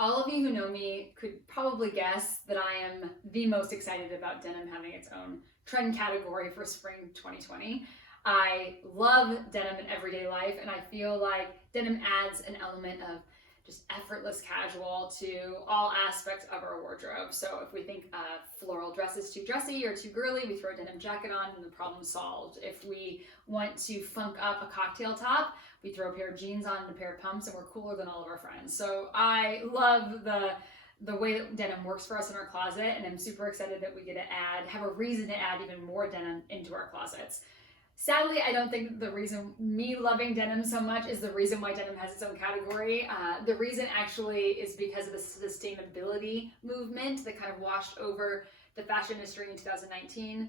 All of you who know me could probably guess that I am the most excited about denim having its own trend category for spring 2020. I love denim in everyday life, and I feel like denim adds an element of just effortless casual to all aspects of our wardrobe. So if we think floral dress is too dressy or too girly, we throw a denim jacket on and the problem's solved. If we want to funk up a cocktail top, we throw a pair of jeans on and a pair of pumps and we're cooler than all of our friends. So I love the way that denim works for us in our closet, and I'm super excited that we get to have a reason to add even more denim into our closets. Sadly, I don't think the reason me loving denim so much is the reason why denim has its own category. The reason actually is because of the sustainability movement that kind of washed over the fashion industry in 2019.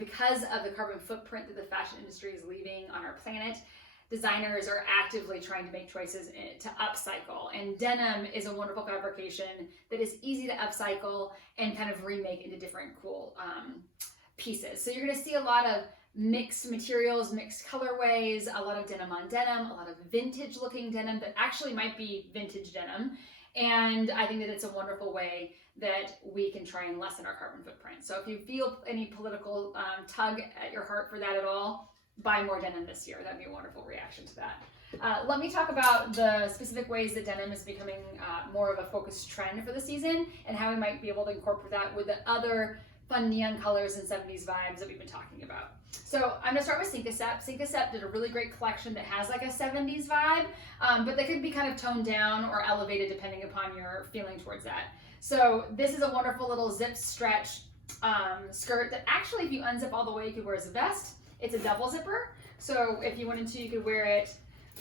Because of the carbon footprint that the fashion industry is leaving on our planet, designers are actively trying to make choices to upcycle. And denim is a wonderful fabrication that is easy to upcycle and kind of remake into different cool pieces. So you're going to see a lot of mixed materials, mixed colorways, a lot of denim on denim, a lot of vintage looking denim that actually might be vintage denim. And I think that it's a wonderful way that we can try and lessen our carbon footprint. So if you feel any political tug at your heart for that at all, buy more denim this year. That'd be a wonderful reaction to that. Let me talk about the specific ways that denim is becoming more of a focused trend for the season and how we might be able to incorporate that with the other fun neon colors and 70s vibes that we've been talking about. So I'm gonna start with Syncasep. Syncasep did a really great collection that has like a 70s vibe, but they could be kind of toned down or elevated depending upon your feeling towards that. So this is a wonderful little zip stretch skirt that actually, if you unzip all the way, you could wear as a vest. It's a double zipper. So if you wanted to, you could wear it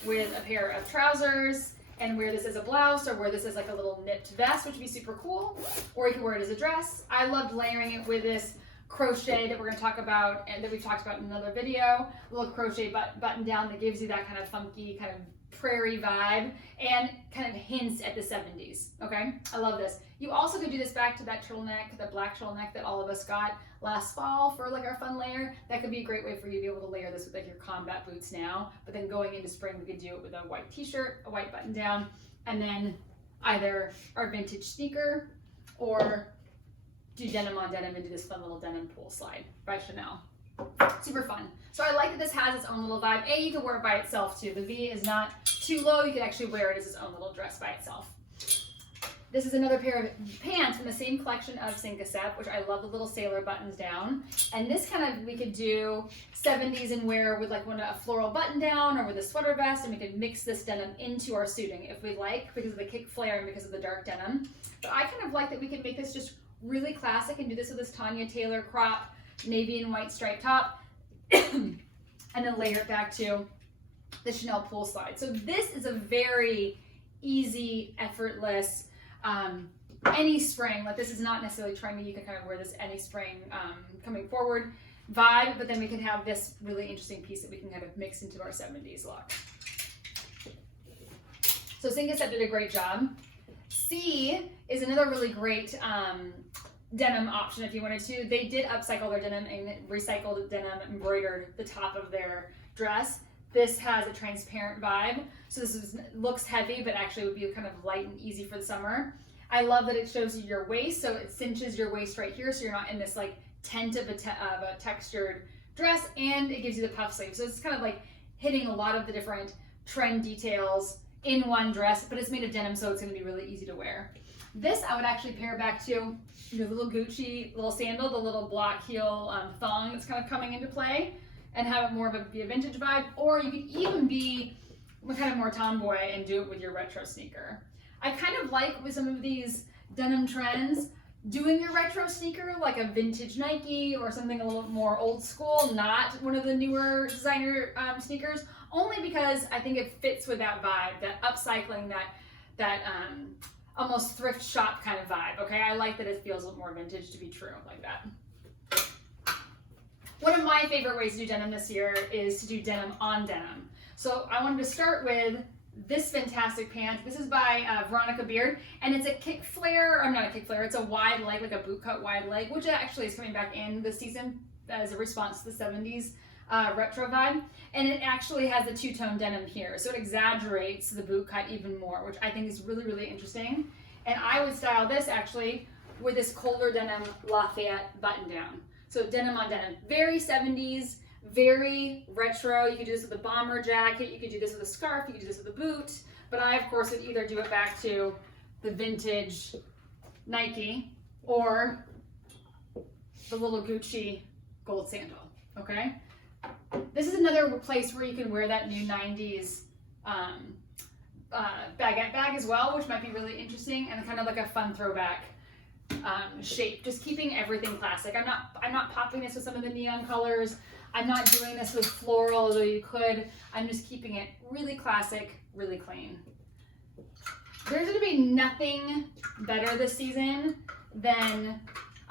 with a pair of trousers and wear this as a blouse, or wear this as like a little nipped vest, which would be super cool. Or you can wear it as a dress. I loved layering it with this crochet that we're going to talk about and that we've talked about in another video. A little crochet button down that gives you that kind of funky kind of prairie vibe and kind of hints at the 70s. Okay, I love this. You also could do this back to that turtleneck, the black turtleneck that all of us got last fall for like our fun layer. That could be a great way for you to be able to layer this with like your combat boots now. But then going into spring, we could do it with a white t-shirt, a white button down, and then either our vintage sneaker or do denim on denim and do this fun little denim pool slide by Chanel. Super fun. So I like that this has its own little vibe. You can wear it by itself too. The V is not too low. You can actually wear it as its own little dress by itself. This is another pair of pants from the same collection of Syncasep, which I love the little sailor buttons down. And this kind of, we could do 70s and wear with like a floral button down or with a sweater vest, and we could mix this denim into our suiting if we like, because of the kick flare and because of the dark denim. But I kind of like that we can make this just really classic and do this with this Tanya Taylor crop, navy and white striped top, and then layer it back to the Chanel pool slide. So this is a very easy, effortless, any spring, like this is not necessarily trendy, you can kind of wear this any spring coming forward vibe, but then we can have this really interesting piece that we can kind of mix into our 70s look. So Syncasep did a great job. C is another really great denim option if you wanted to. They did upcycle their denim and recycled denim, embroidered the top of their dress. This has a transparent vibe, so this looks heavy, but actually would be kind of light and easy for the summer. I love that it shows you your waist, so it cinches your waist right here, so you're not in this like tent of a textured dress, and it gives you the puff sleeve. So it's kind of like hitting a lot of the different trend details in one dress, but it's made of denim, so it's going to be really easy to wear. This I would actually pair back to your little Gucci little sandal, the little block heel thong that's kind of coming into play, and have it more of a vintage vibe. Or you could even be kind of more tomboy and do it with your retro sneaker. I kind of like with some of these denim trends, doing your retro sneaker like a vintage Nike or something a little more old school, not one of the newer designer sneakers, only because I think it fits with that vibe, that upcycling, that almost thrift shop kind of vibe. Okay, I like that it feels a little more vintage to be true like that. One of my favorite ways to do denim this year is to do denim on denim. So I wanted to start with this fantastic pant. This is by Veronica Beard, and it's a kick flare, or not a kick flare, it's a wide leg, like a boot cut wide leg, which actually is coming back in this season as a response to the 70s retro vibe. And it actually has the two-tone denim here, so it exaggerates the boot cut even more, which I think is really, really interesting. And I would style this actually with this colder denim Lafayette button down. So denim on denim, very 70s, very retro. You could do this with a bomber jacket, you could do this with a scarf, you could do this with a boot, but I of course would either do it back to the vintage Nike or the little Gucci gold sandal, okay? This is another place where you can wear that new 90s baguette bag as well, which might be really interesting and kind of like a fun throwback shape. Just keeping everything classic. I'm not popping this with some of the neon colors. I'm not doing this with floral, although you could. I'm just keeping it really classic, really clean. There's gonna be nothing better this season than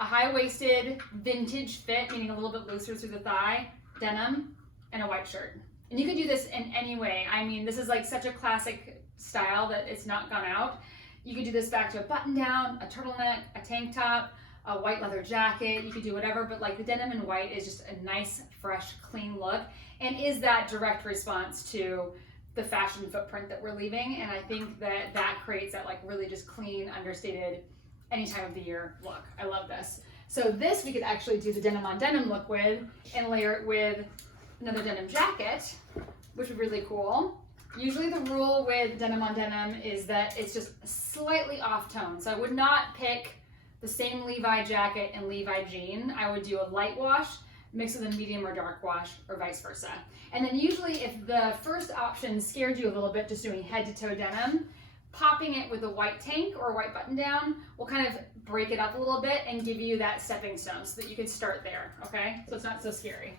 a high-waisted vintage fit, meaning a little bit looser through the thigh, denim, and a white shirt. And you could do this in any way. I mean, this is like such a classic style that it's not gone out. You could do this back to a button down, a turtleneck, a tank top, a white leather jacket. You could do whatever, but like the denim and white is just a nice, fresh, clean look and is that direct response to the fashion footprint that we're leaving. And I think that that creates that like really just clean, understated, any time of the year look. I love this. So this we could actually do the denim on denim look with and layer it with another denim jacket, which would be really cool. Usually the rule with denim on denim is that it's just slightly off tone. So I would not pick the same Levi jacket and Levi jean. I would do a light wash mixed with a medium or dark wash or vice versa. And then usually if the first option scared you a little bit, just doing head to toe denim, popping it with a white tank or a white button down will kind of break it up a little bit and give you that stepping stone so that you can start there, okay? So it's not so scary.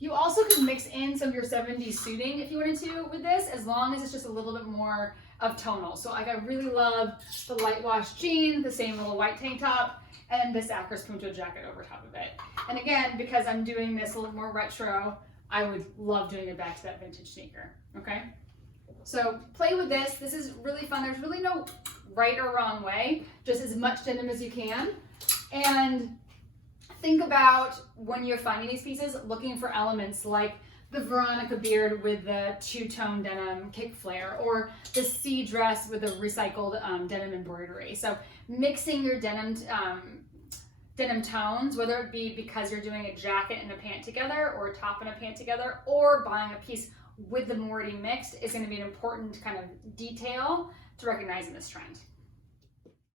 You also could mix in some of your 70s suiting if you wanted to with this, as long as it's just a little bit more of tonal. So like I really love the light wash jean, the same little white tank top, and this Acros Punto jacket over top of it. And again, because I'm doing this a little more retro, I would love doing it back to that vintage sneaker, okay? So play with this. This is really fun. There's really no right or wrong way, just as much denim as you can. And think about when you're finding these pieces, looking for elements like the Veronica beard with the two-tone denim kick flare, or the C dress with the recycled denim embroidery. So mixing your denim tones, whether it be because you're doing a jacket and a pant together, or a top and a pant together, or buying a piece with them already mixed, is going to be an important kind of detail to recognize in this trend.